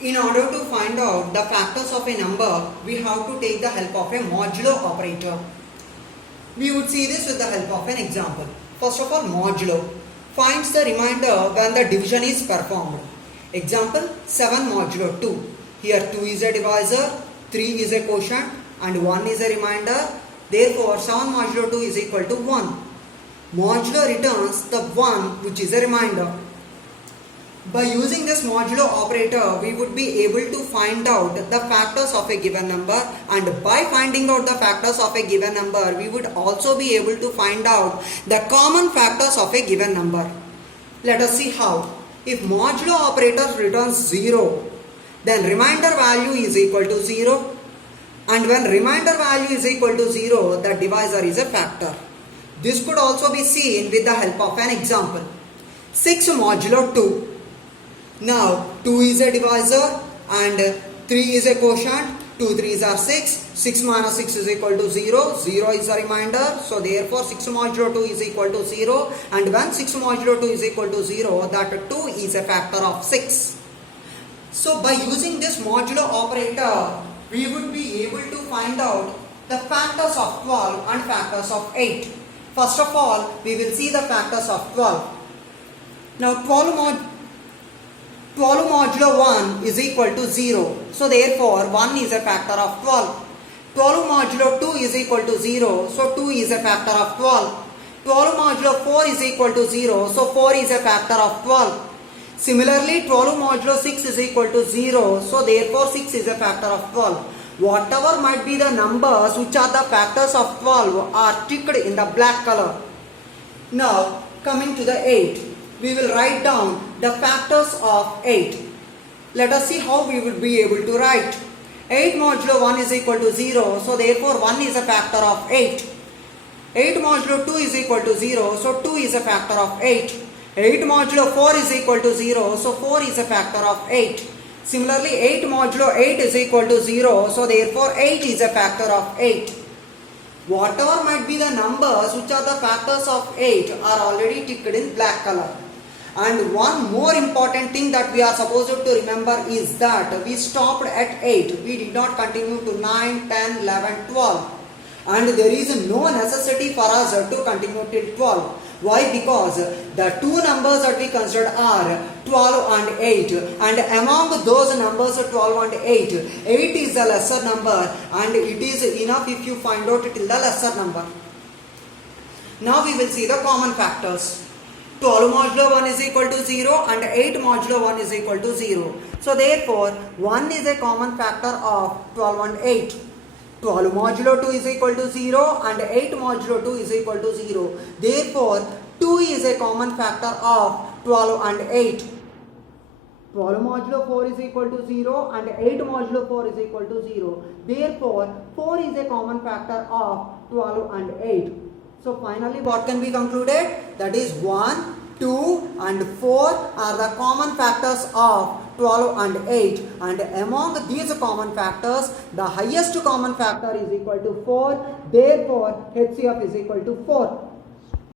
In order to find out the factors of a number, we have to take the help of a modulo operator. We would see this with the help of an example. First of all, modulo finds the remainder when the division is performed. Example, 7 modulo 2. Here 2 is a divisor, 3 is a quotient and 1 is a remainder. Therefore, 7 modulo 2 is equal to 1. Modulo returns the 1 which is a remainder. By using this modulo operator, we would be able to find out the factors of a given number, and by finding out the factors of a given number, we would also be able to find out the common factors of a given number. Let us see how. If modulo operator returns 0, then remainder value is equal to 0, and when remainder value is equal to 0, the divisor is a factor. This could also be seen with the help of an example. 6 modulo 2. Now 2 is a divisor and 3 is a quotient. 2 3s are 6. 6 minus 6 is equal to 0. 0 is a remainder. So therefore 6 modulo 2 is equal to 0. And when 6 modulo 2 is equal to 0, that 2 is a factor of 6. So by using this modulo operator, we would be able to find out the factors of 12 and factors of 8. First of all, we will see the factors of 12. Now 12 modulo 1 is equal to 0. So therefore 1 is a factor of 12. 12 modulo 2 is equal to 0. So 2 is a factor of 12. 12 modulo 4 is equal to 0. So 4 is a factor of 12. Similarly, 12 modulo 6 is equal to 0. So therefore 6 is a factor of 12. Whatever might be the numbers which are the factors of 12 are ticked in the black color. Now coming to the 8. We will write down the factors of 8. Let us see how we will be able to write. 8 modulo 1 is equal to 0. So therefore 1 is a factor of 8. 8 modulo 2 is equal to 0. So 2 is a factor of 8. 8 modulo 4 is equal to 0. So 4 is a factor of 8. Similarly, 8 modulo 8 is equal to 0. So therefore 8 is a factor of 8. Whatever might be the numbers which are the factors of 8 are already ticked in black color. And one more important thing that we are supposed to remember is that we stopped at 8. We did not continue to 9, 10, 11, 12. And there is no necessity for us to continue till 12. Why? Because the two numbers that we considered are 12 and 8. And among those numbers 12 and 8, 8 is the lesser number, and it is enough if you find out till the lesser number. Now we will see the common factors. 12 modulo 1 is equal to 0 and 8 modulo 1 is equal to 0. So therefore 1 is a common factor of 12 and 8. 12 modulo 2 is equal to 0 and 8 modulo 2 is equal to 0. Therefore 2 is a common factor of 12 and 8. 12 modulo 4 is equal to 0 and 8 modulo 4 is equal to 0. Therefore 4 is a common factor of 12 and 8. So finally what can be concluded? That is 1, 2 and 4 are the common factors of 12 and 8, and among these common factors the highest common factor is equal to 4. Therefore HCF is equal to 4.